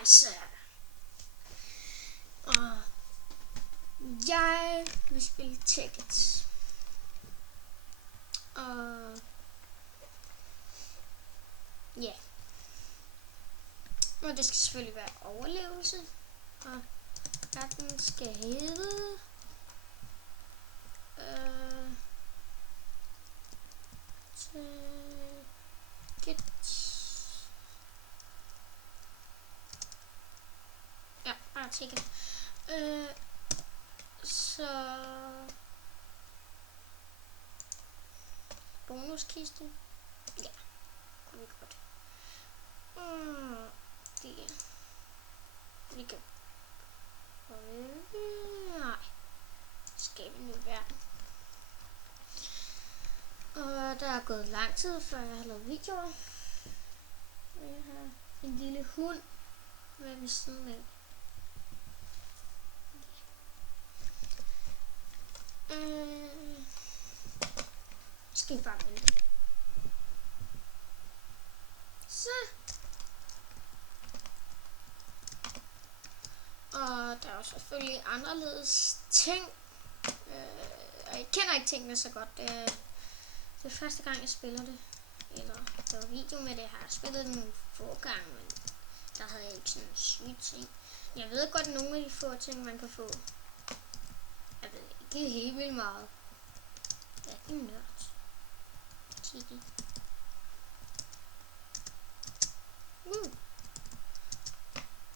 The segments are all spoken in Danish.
Hejsa. Og jeg vil spille Tekkit. Og ja. Og det skal selvfølgelig være overlevelse. Og den skal hedde Tekkit. Ja, bare Tekkit. Så bonuskiste. Ja, det er godt. Det vi kan nej, skabe en ny verden. Og der er gået lang tid før jeg har lavet videoer. Jeg har en lille hund ved siden af. Skal vi bare vente. Så. Og der er jo selvfølgelig anderledes ting. Og jeg kender ikke tingene så godt. Det er første gang jeg spiller det. Eller der var video med det. Jeg har spillet det nogle få gange, men der havde jeg ikke sådan en syg ting. Jeg ved godt nogle af de få ting man kan få. Jeg ved ikke helt vildt meget. Jeg er ikke nørd. Kigge.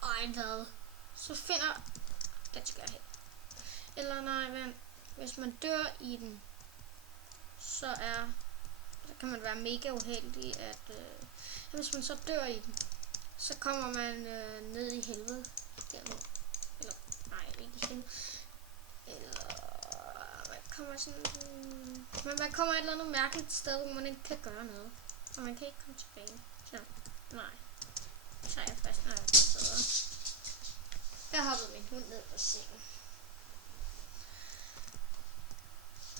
Ej, hvad? Så finder... Den skal jeg have. Eller nej, men hvis man dør i den, så kan man være mega uheldig, at hvis man så dør i den, så kommer man ned i helvede. Derud. Eller, nej, ikke i helvede. Eller, man kommer sådan... Men man kommer et eller andet mærkeligt sted, hvor man ikke kan gøre noget. Og man kan ikke komme tilbage. Så, nej. Så er jeg fast, når jeg sidder. Jeg hoppede min hund ned på sengen.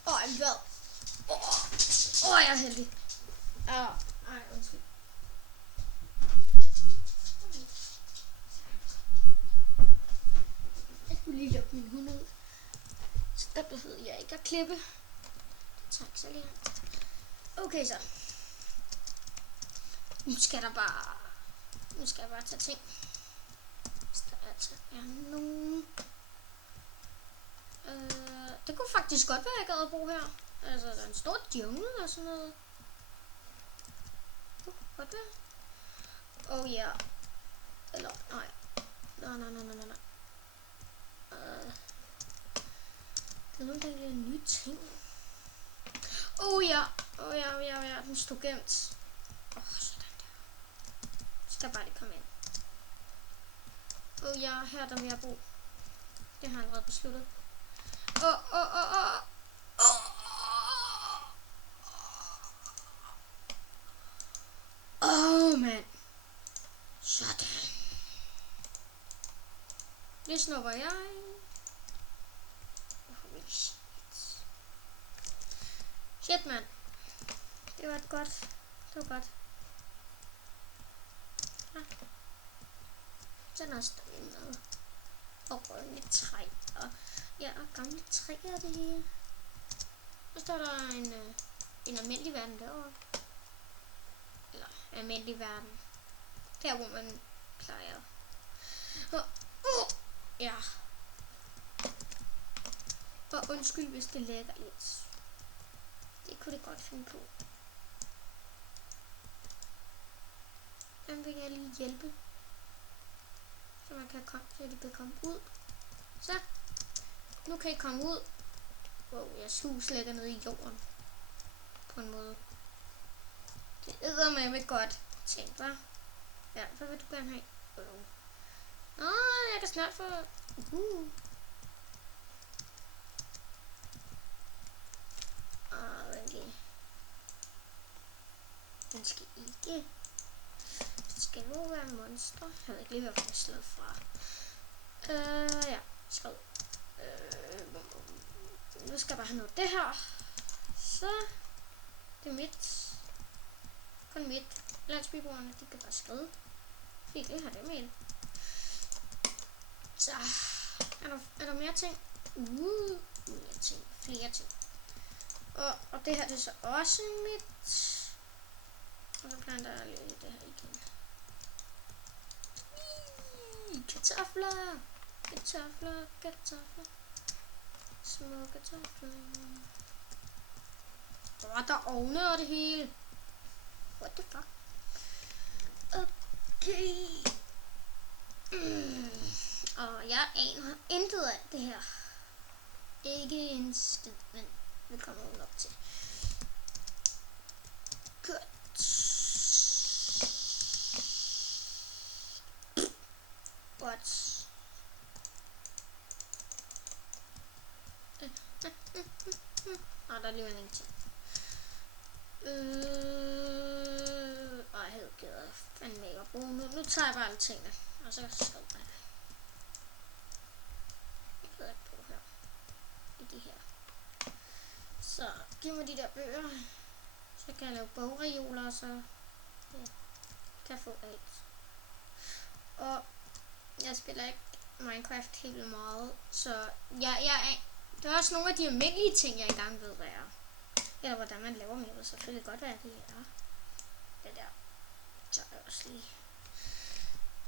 Hvad? Jeg er heldig. Ej, undskyld. Jeg skulle lige lukke min hund ud. Så der behøvede jeg ikke at klippe. Tak så lige. Okay så. Nu skal jeg bare tage ting. Hvis der altså er nogen. Det kunne faktisk godt være, jeg gad at bo her. Altså, der er en stor jungle og sådan noget. Det kunne godt være. Ja. Eller, nej. Nej. Det er nogle der nye ting. Ja. Den stod gemt. Sådan der. Skal bare lige komme ind. Ja, her der vil jeg bo. Det har jeg allerede besluttet. Mand. Sådan. Det snupper jeg. Shit, mand. Det var godt. Ja. Så er der stadig noget. Og rødne træ. Og gamle træer det hele. Så står der en almindelig verden derovre. Eller almindelig verden. Der hvor man plejer. Ja. Og undskyld hvis det lægger lidt. Det kunne det godt finde på. Den vil jeg lige hjælpe. Så man kan komme, så de kan komme ud. Så. Nu kan I komme ud. Jeres hus ligger nede i jorden. På en måde. Det er med godt tænkt, hva'? Ja, hvad vil du gerne have? Jeg kan snart få... Den skal ikke... Det skal nu være monster. Jeg ved ikke lige, hvad jeg har slået fra. Ja, skrev. Nu skal jeg bare have noget det her. Så. Det er mit. Kun mit. Landsbyboerne, de kan bare skrive. Fik det her det med. Så er der mere ting? Mere ting. Flere ting. Og det her, det er så også mit. Og så planter jeg lige det her igen. Kartofler. Kartofler. Kartofler. Små kartofler. Der er ovne og det hele. What the fuck? Okay. Og jeg aner intet af det her. Ikke en skid, men vi kommer nok til. Godt. Godt. Der er alligevel ingenting. Jeg havde givet fandme ikke at bruge nu tager jeg bare alle tingene, og så skriver jeg det. Jeg gider ikke bruge her. I de her. Så giv mig de der bøger. Så kan jeg lave bogreoler, så ja, kan jeg få alt. Og jeg spiller ikke Minecraft helt vildt meget, så der er også nogle af de almindelige ting, jeg engang ved, hvad er. Eller hvordan man laver dem. Jeg ved selvfølgelig godt, hvad det er. Det der. Så er jeg også lige.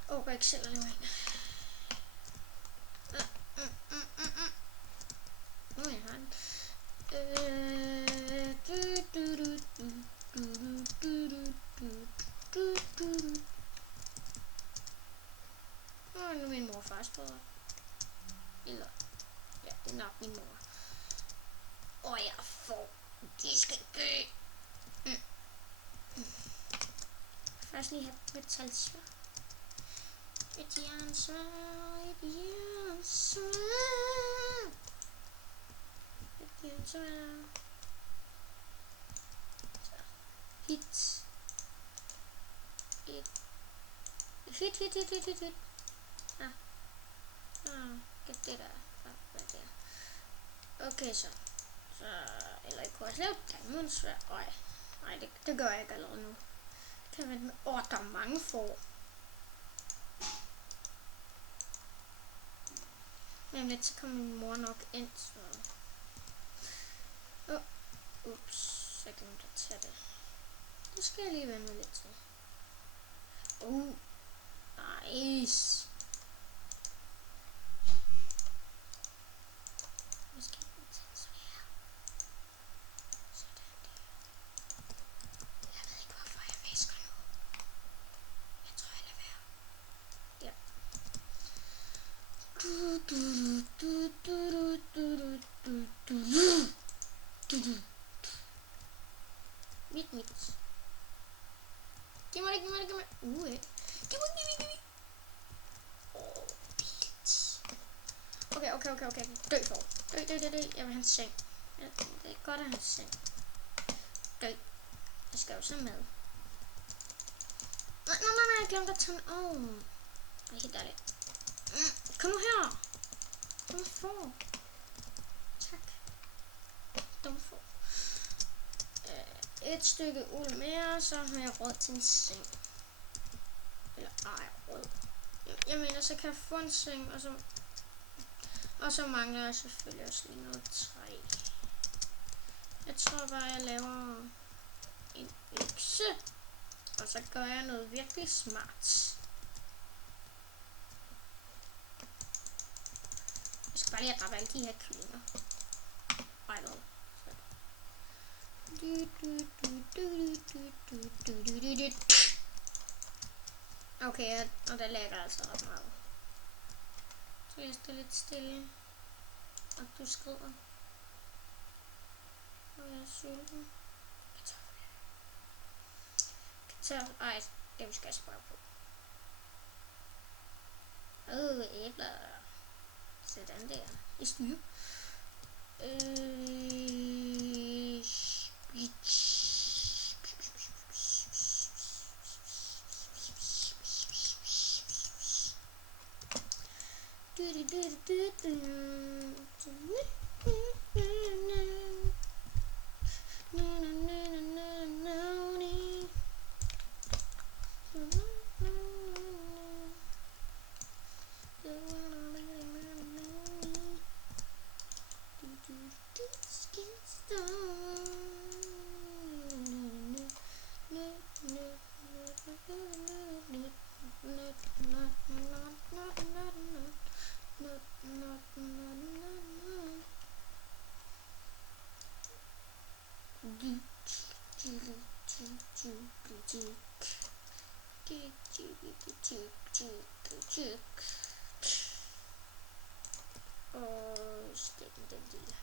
Jeg ikke selv at lave en. Nu er jeg her. Nu er min mor faktisk bedre. Eller, ja, det er nok min mor. Og jeg får, de skal dø. Først lige have metalsvær. Et jernsvær, et jernsvær. Et jernsvær. Så, hit. Hit. Get det der. Hvad det er. Okay, så. Eller jeg kunne også lave diamondsvær. Nej, det gør jeg ikke allerede nu. Det kan være, der er mange får. Men lidt, så kommer min mor nok ind, så. Ups, jeg glemte at tage det. Det skal jeg lige vende lidt til. Nice. Måske en svær. Sådan der. Jeg ved ikke, hvorfor jeg visker nu. Jeg tror, jeg lader være. Ja. Mit. Giv mig det. Giv mig. Okay. Dø for. Dø. Jeg vil have en seng. Ja, det er godt at have en seng. Dø. Jeg skal jo så med. Nej, jeg glemte at tage den. Det er helt dejligt. Kom nu her. Kom for. Tak. Dum for. Et stykke uld mere, så har jeg råd til en seng. Eller råd. Jeg mener, så kan jeg få en seng, og så mangler jeg selvfølgelig også lige noget træ. Jeg tror bare, jeg laver en økse, og så gør jeg noget virkelig smart. Jeg skal bare lige have dræbt alle de her kyllinger. Ej, hvad? Okay, og der lægger altså ret meget. Så jeg står lidt stille. Og du skrider. Og jeg er sulten. Kartoffel. Ej, dem skal jeg spørge på. Æbler. Sådan der. I styr. tyk. Og stik den lille.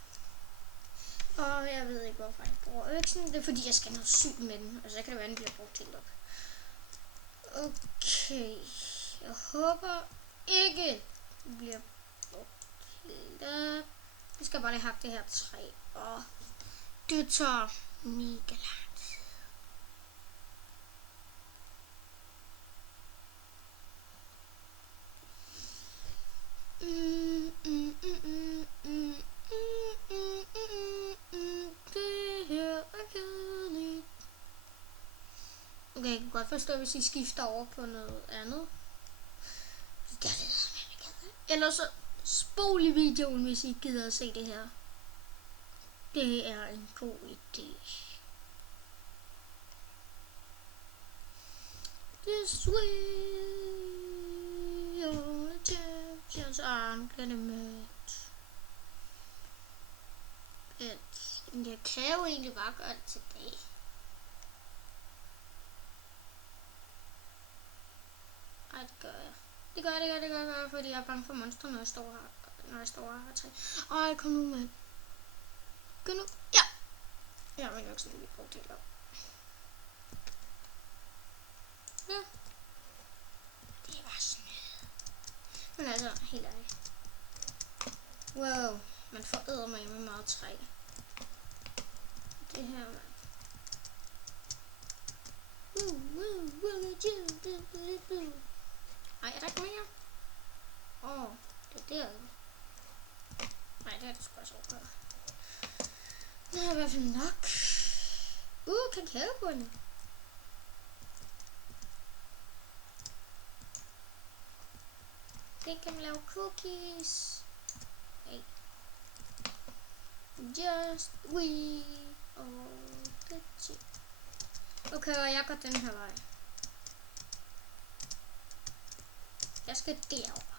Og jeg ved ikke hvorfor jeg bruger øksen. Det er fordi jeg skal have noget sygt med den. Og så kan det være den bliver brugt til nok. Okay. Jeg håber ikke den bliver brugt til det. Vi skal bare lige hakke det her træ. Og det tager mega lang tid. Det her er kedeligt. Okay, jeg kan godt forstå, hvis I skifter over på noget andet. Det er det, som jeg vil. Eller så spol i videoen, hvis I gider at se det her. Det er en god idé. This way, all the champions aren't gonna match. Jeg kan jo egentlig bare gøre det tilbage. Ej, det gør jeg. Det gør jeg, fordi jeg er bange for monster, når jeg står her og træ. Ej, kom nu, mand. Kom nu. Ja. Ja, men jeg sådan lige brugt til at ja. Det var sned. Men altså, helt ærligt. Wow, man får eddermame med meget træ. Det her, mand. Ej, er der ikke mere? Det er der. Nej, det er det sgu også overgået. Nå, i hvert fald nok. Kakaobunde. Det kan man lave cookies. Hey. Just we all the chip. Okay, og jeg går den her vej. Jeg skal derover.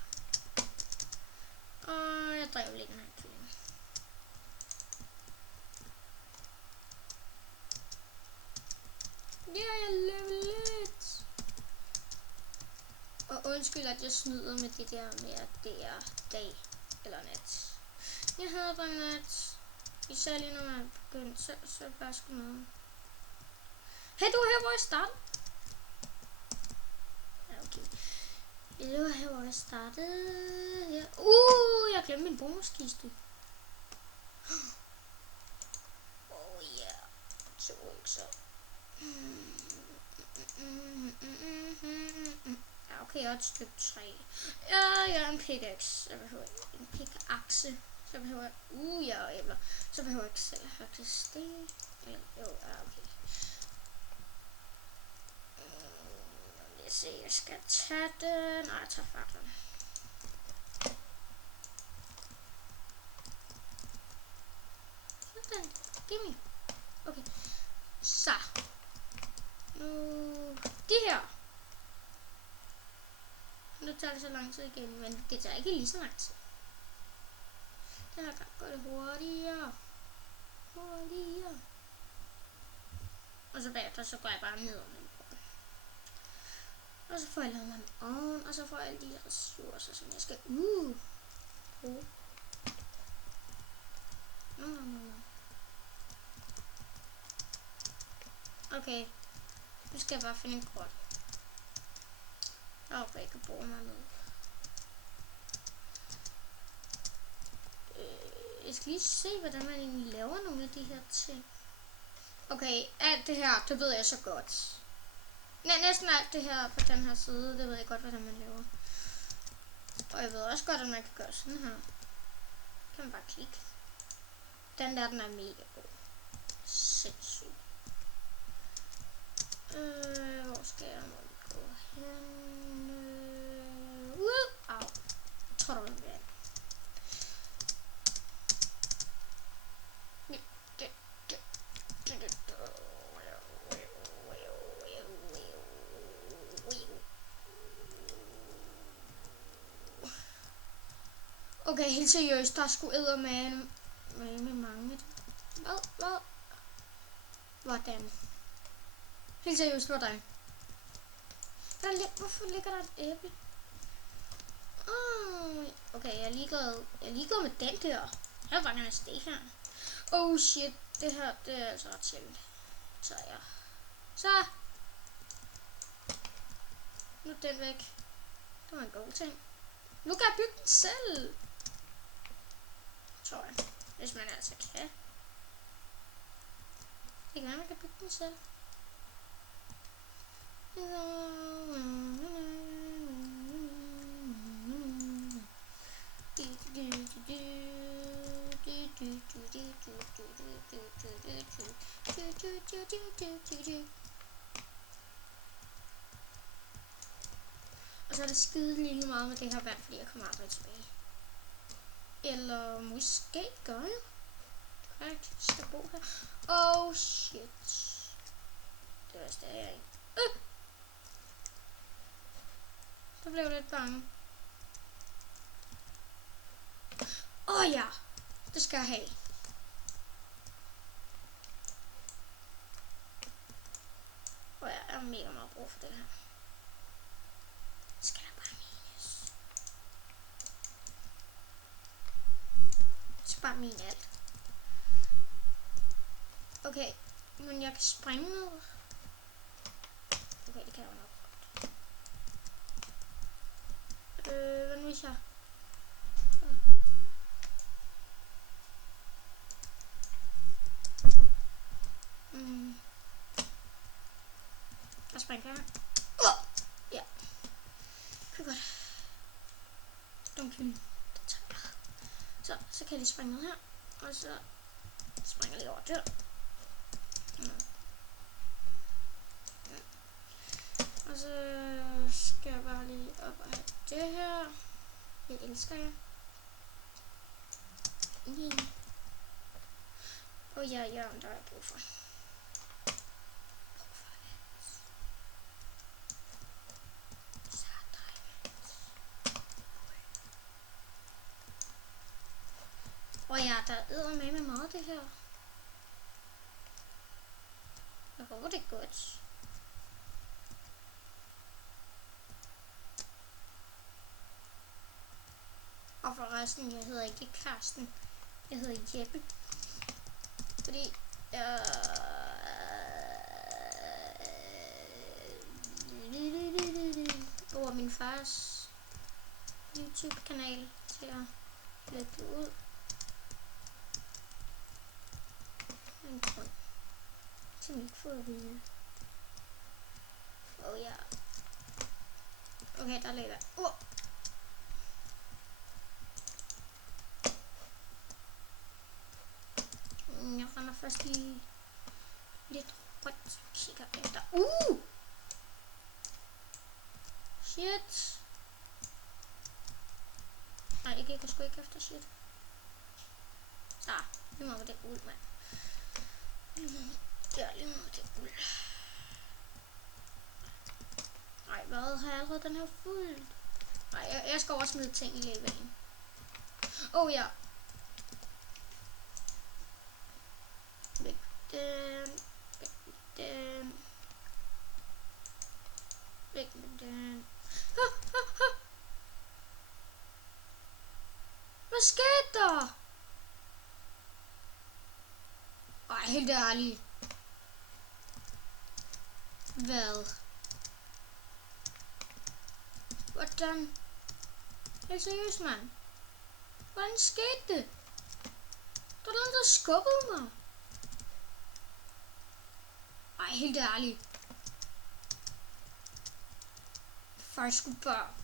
Og jeg drev lige den her kylling. Ja, jeg level lidt. Og undskyld, at jeg snyder med det der med, at det er dag eller nat. Jeg havde bare nat. Især lige når man begyndte, så bare sgu noget. Hey, du er her, hvor jeg startede. Ja, okay. Det var her, hvor jeg startede. Ja. Jeg glemte min bonuskiste. Yeah. Så ikke så. Ja, okay, jeg har et stykke træ. Ja, jeg har en pickaxe. Jeg behøver en pickaxe. Så behøver jeg... ja, æbler. Så behøver jeg ikke selv have til sten. Eller, jo, ja, okay. Lad os se, jeg skal tage den. Nej, jeg tager faklen. Sådan. Gimme. Okay. Så. Nu... Det her. Nu tager det så lang tid igen, men det tager ikke lige så lang tid. Den her gang går det hurtigere. Og så bagefter, så går jeg bare ned om den. Og så får jeg lavet mig en ovn, og så får jeg alle de ressourcer, som jeg skal bruge. Okay. Nu skal jeg bare finde en grot. Og jeg kan bruge mig ned. Jeg skal lige se, hvordan man egentlig laver nogle af de her ting. Okay, alt det her, det ved jeg så godt. Næsten alt det her på den her side, det ved jeg godt, hvordan man laver. Og jeg ved også godt, at man kan gøre sådan her. Kan man bare klikke. Den der, den er mega god. Sindssygt. Hvor skal jeg må gå hen? Au. Jeg tror, der var en vand. Okay, helt seriøst, der skulle eddermame med mange. Hvad? Hvordan? Helt seriøst, hvordan? Hvorfor ligger der et æble? Okay, jeg er lige gået med den der. Jeg var bare gerne det her. Oh shit, det her, det er altså ret sjældent. Så ja. Så. Nu er den væk. Det var en god ting. Nu kan jeg bygge den selv. Tror jeg. Hvis man altså kan. Det kan være, man kan bygge den selv. Og så er det skide lige meget med det her vand, fordi jeg kommer aldrig tilbage. Eller måske gør jeg. Korrekt, jeg skal bo her. Oh shit. Det var stadig jeg ikke. Så blev jeg lidt bange. Ja, det skal jeg have. Jeg er mega meget brug for det her. Skal der bare mines? Jeg skal bare mine alt. Okay, men jeg kan springe ned. Okay, det kan jeg jo nok godt. Hvad nu hvis jeg... Jeg springer her. Ja. Det er godt. Dunkel. Det tager jeg. Så kan jeg lige springe ned her. Og så springer jeg lige over der. Og så skal jeg bare lige op og have det her. Det elsker jeg. Og ja, der er brug for. Ja, der er med meget det her. Jeg håber det er godt. Og forresten, jeg hedder ikke Karsten. Jeg hedder Jeppe. Fordi over min fars YouTube-kanal til at lægge det ud. En grund til ikke få at vide. Ja. Okay, der ligger. Jeg render først lige lidt rundt. Kigger efter. Shit. Nej, jeg kan sgu ikke efter shit. Lige meget med det uld, mand. Ja, lige meget med det uld. Nej, hvad? Har jeg allerede den her fuld? Nej, jeg skal også smide ting i lavaen. Ja. Væk den. Væk den. Væk med den. Hvad skete der? Helt ærligt. Hvad? Hvordan? Helt seriøst, mand. Hvordan skete det? Der er nogen, der skubbede mig. Helt ærligt. Faktisk skulle bare.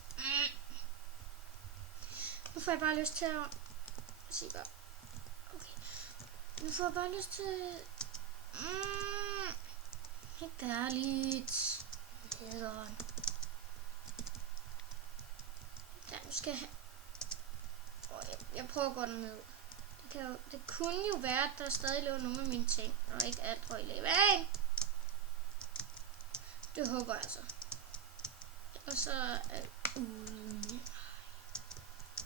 Nu får jeg bare lyst til at sige bare. Okay. Nu får jeg bare lyst til. Helt ærligt. Hederen. Der nu skal jeg have. Jeg prøver at gå ned. Det kunne jo være, at der stadig lå nogle af mine ting, og ikke alt røg i lavaen. Det håber jeg så. Og så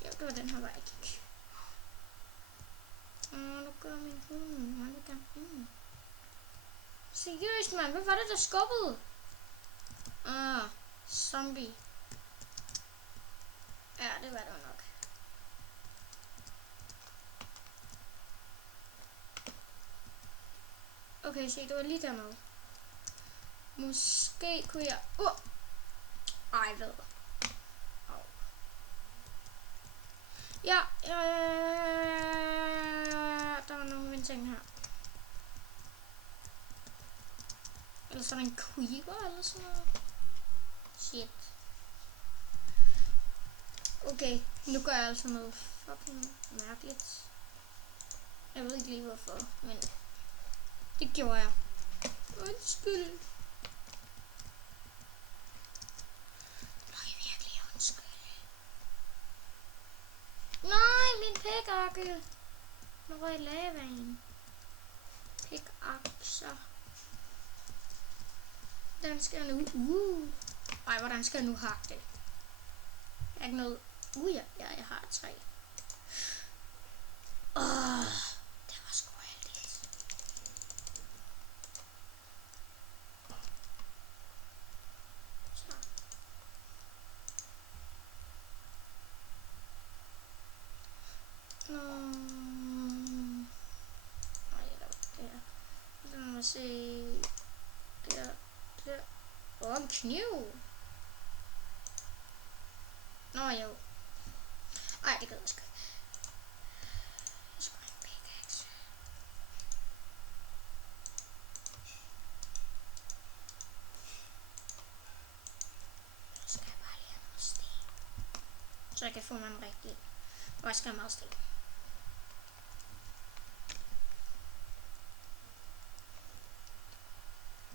ja, det var den her vej, jeg gik. Nu gør min hund. Seriøst, mand. Hvad var det, der skubbede? Zombie. Ja, det var det jo nok. Okay, se, det var lige dernede. Måske kunne jeg... Ej, ved. Ja, der var nogle ting her. Eller sådan en creeper eller sådan noget. Shit. Okay, nu gør jeg altså noget fucking mærkeligt. Jeg ved ikke lige hvorfor, men det gjorde jeg. Undskyld. Virkelig undskyld. Nej, min pickaxe. Nu røg lavaen. Pickaxer. Den skal nu. Ej, hvordan skal jeg nu hakke det? Jeg har ikke noget. Ja, jeg har 3. Det var sgu heldigt. Så. Lad mig se. Der. En kniv. Nå jo. Ej, det gider jeg sgu. Jeg skal have en pickaxe. Så skal jeg bare lige have noget sten. Så jeg kan få mig en rigtig. Og jeg skal have meget sten.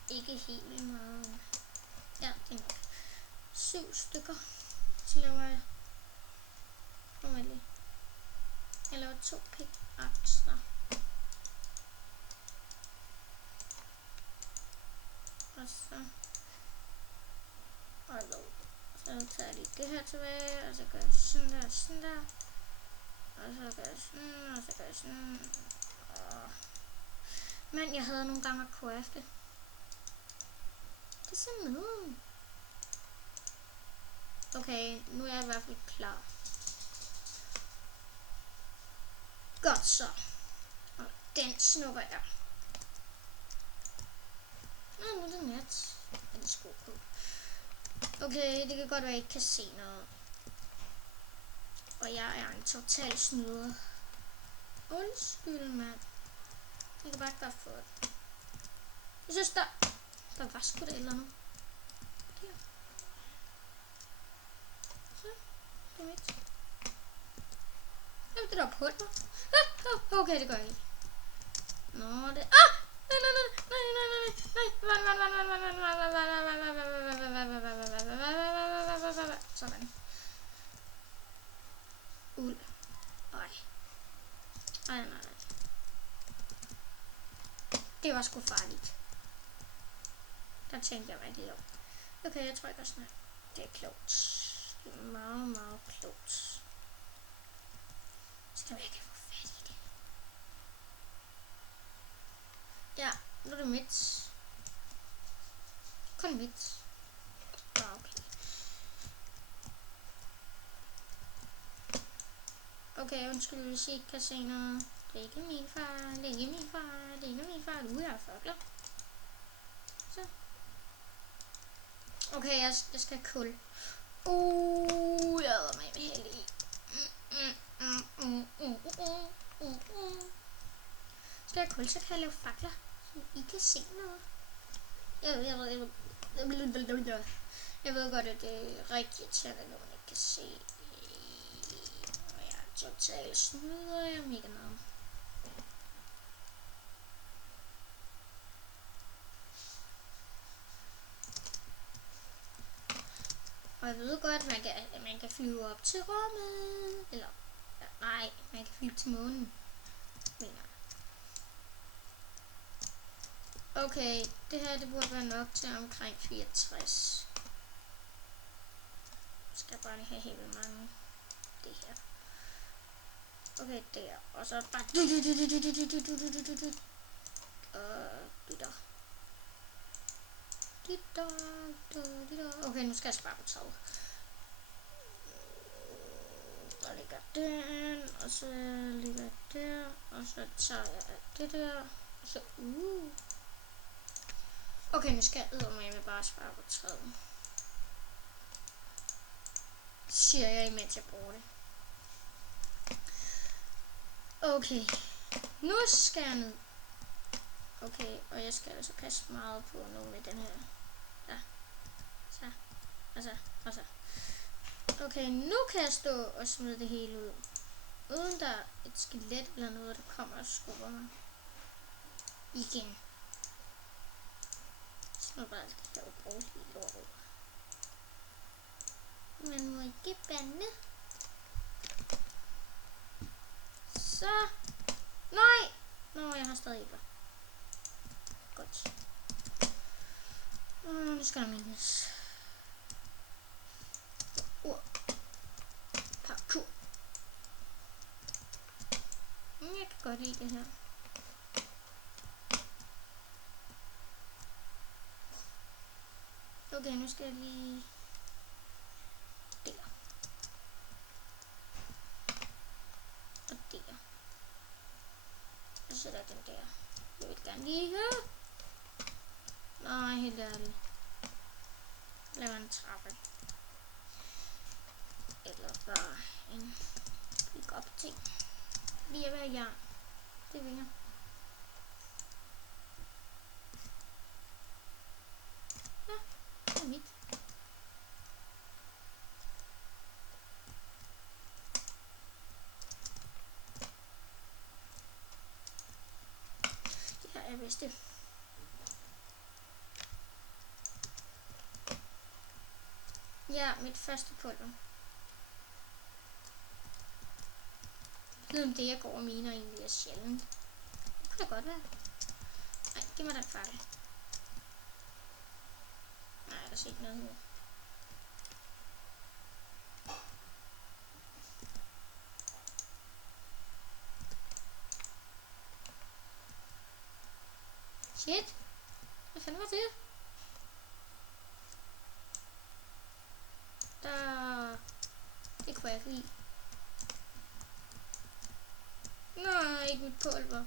Ikke helt vildt meget. Ja, det er nok 7 stykker. Så laver jeg. Jeg laver 2 pickaxer. Og så tager jeg lige det her tilbage, og så gør jeg sådan der, sådan der. Og så gør jeg sådan, og så gør jeg sådan. Men jeg havde nogle gange at crafte. Det er sådan noget. Okay, nu er jeg i hvert fald klar. Godt så. Og den snupper jeg. Nu er det nat. Den er sgu cool. Okay, det kan godt være, at jeg ikke kan se noget. Og jeg er en total snyder. Undskyld, mand. Jeg kan bare ikke få det. Jeg synes, der var sgu da et eller andet. Der. Så, det er mit. Jamen, det der pulver. Okay, det gør jeg ikke. Nå, det... Sådan. Uld. Nej. Det var sgu farligt. Der tænkte jeg mig lige om. Okay, jeg tror ikke også snart. Det er klogt. Det er meget, meget klogt. Skal vi ikke få fat i det? Ja, nu er det mit. Kun mit. Okay. Okay, undskyld, hvis I ikke kan se noget. Det er ikke min far, det er ikke min far, det er ikke min far. Nu er jeg fuckler. Så. Okay, jeg skal have kul. Jeg er med heldig. Skal jeg kul, så kan jeg lave fakler, så I kan se noget. Jeg ved godt, at det er rigtig irriterende, når man ikke kan se. Og jeg er totalt snyder, jeg er mega meget. Og jeg ved godt, at man kan flyve op til rummet. Eller, nej, man kan flyve til månen. Mener jeg. Okay, det her det burde være nok til omkring 64. Skal jeg bare lige have helt mange. Det her. Okay, der. Og så bare... Okay, nu skal jeg spare på træet. Der ligger den, og så ligger jeg der, og så tager jeg det der, og så Okay, nu skal jeg eddermame bare spare på træet. Siger jeg, imens jeg bruger det. Okay, nu skal jeg ned. Okay, og jeg skal altså passe meget på nu med den her. Ja. Så. Okay, nu kan jeg stå og smide det hele ud. Uden der er et skelet eller noget, der kommer og skubber mig. Igen. Så må jeg bare lave og bruge hele lortet. Man må ikke bande. Så. Nej! Nå, jeg har stadig æbler. Godt. Nu skal der mindes. Parkour. Jeg kan godt lide det her. Okay, nu skal jeg lige der. Og der. Og så sætter den der. Jeg vil gerne lige her. Nej, helt ærligt. Laver en trappe. Eller bare en big up ting. Lige at være jern. Det vil jeg. Ja, det er mit. Det her er vist det. Ja, mit første pulver. Om det jeg går og miner egentlig er sjældent. Det kunne da godt være. Nej, giv mig den fakkel. Nej, der er ikke noget her. Shit. Hvad fanden var det? Det kunne jeg ikke lide. Nej, ikke mit pulver.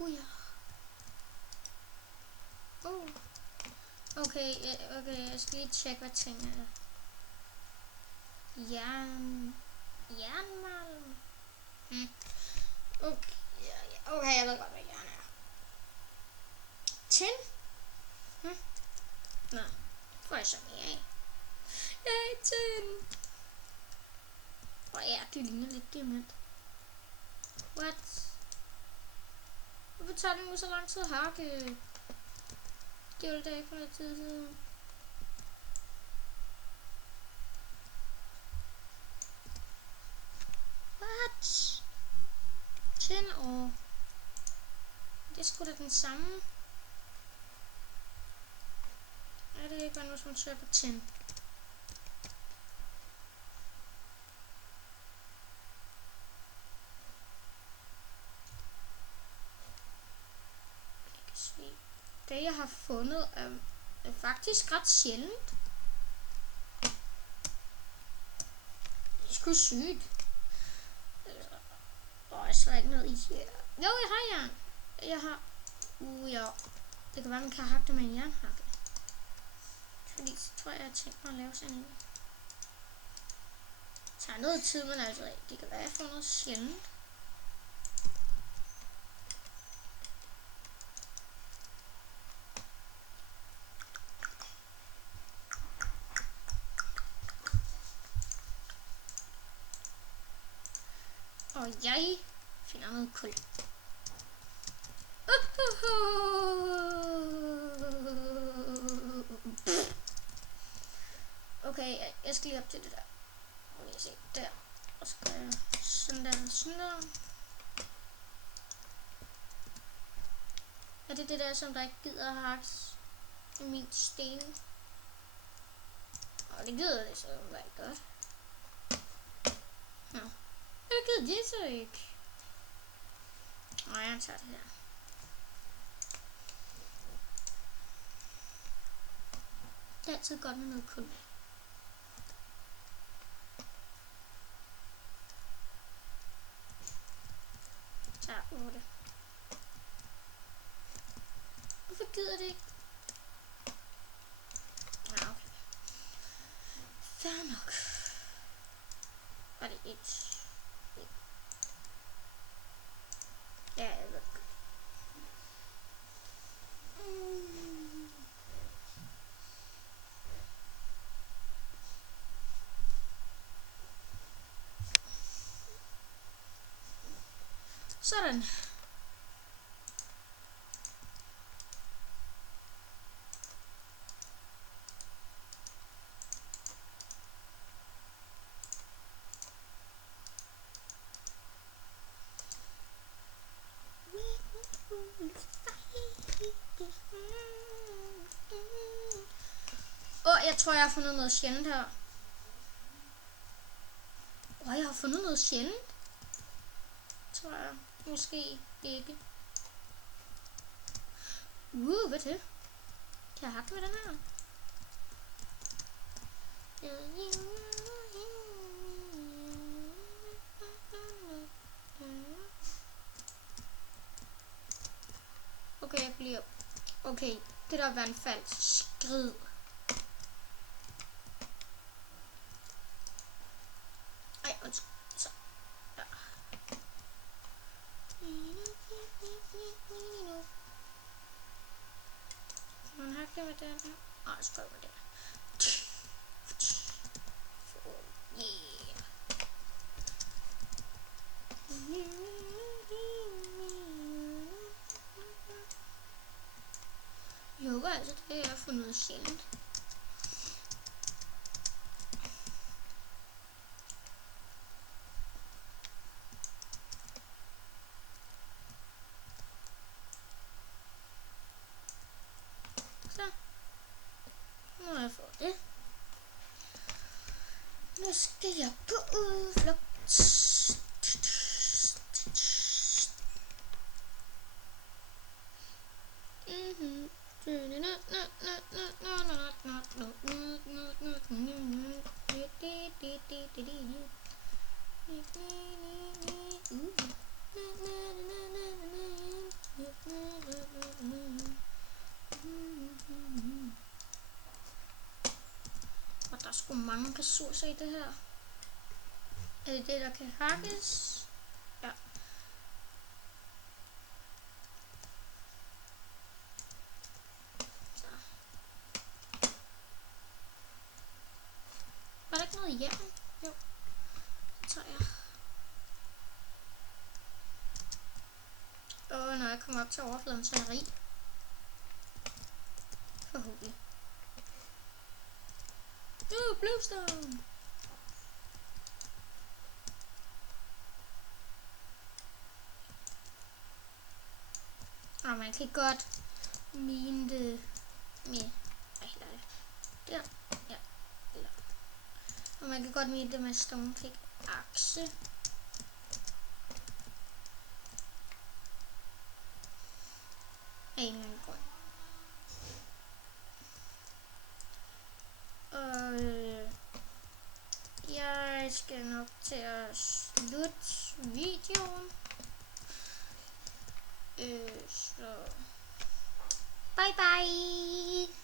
Ja. Okay, jeg skal lige tjekke, hvad tingene er. Jernmalm. Okay, jeg ved godt, hvad jern er. Tin? Nå, får jeg så mere af. Yay, tin! Ja, det ligner lidt diamant. What? Hvorfor tager det nu så lang tid at hakke? Det var det da ikke for noget tid siden. What? Tin og... Det er sgu da den samme. Er det ikke bare noget, som søger på tin? Det jeg har fundet er faktisk ret sjældent. Det er sgu sygt. Jeg så ikke noget i her. Jo, jeg har jern. Jeg har... ja. Det kan være, man kan hakke det med en jernhakke. Fordi så tror jeg har tænkt mig at lave sådan en. Det tager noget tid, men altså, det kan være, jeg får noget sjældent. Og jeg finder noget kul. Okay, jeg skal lige op til det der. Lige se der. Og så gør jeg sådan der. Er det det der, som der ikke gider at hakke min sten? Og det gider det så være godt. Nå. Det gider det så ikke. Nej, jeg tager det her. Det er altid godt med noget kul. Tager 8. Hvorfor gider det ikke? Ja, okay. Fair nok. Var det 1? Ja, jeg ved. Sådan. Jeg tror, jeg har fundet noget sjældent her. Jeg har fundet noget sjældent. Tror jeg. Måske ikke. Hvad er det? Kan jeg hakke med den her? Okay, jeg bliver... Okay, det der vandfald. Skrid. Så. Ja. Kan man hakke med den her? Nej, jeg skal med det. Jeg håber altså, det har jeg fundet sjældent. Så. Nu har jeg fået det. Nu skal jeg på udflugt. Og der er sgu mange ressourcer i det her. Er det det, der kan hakkes? Ja. Så. Var der ikke noget jern? Jo. Det tager jeg. Og når jeg kommer op til overfladen, så er jeg rig. Forhåbentlig. Bluestone! Og man kan godt mine det med... Der. Ja. Eller. Og man kan godt mine det med stone pick akse. Af en eller anden grund. Og jeg skal nok til at slutte videoen. Så bye bye.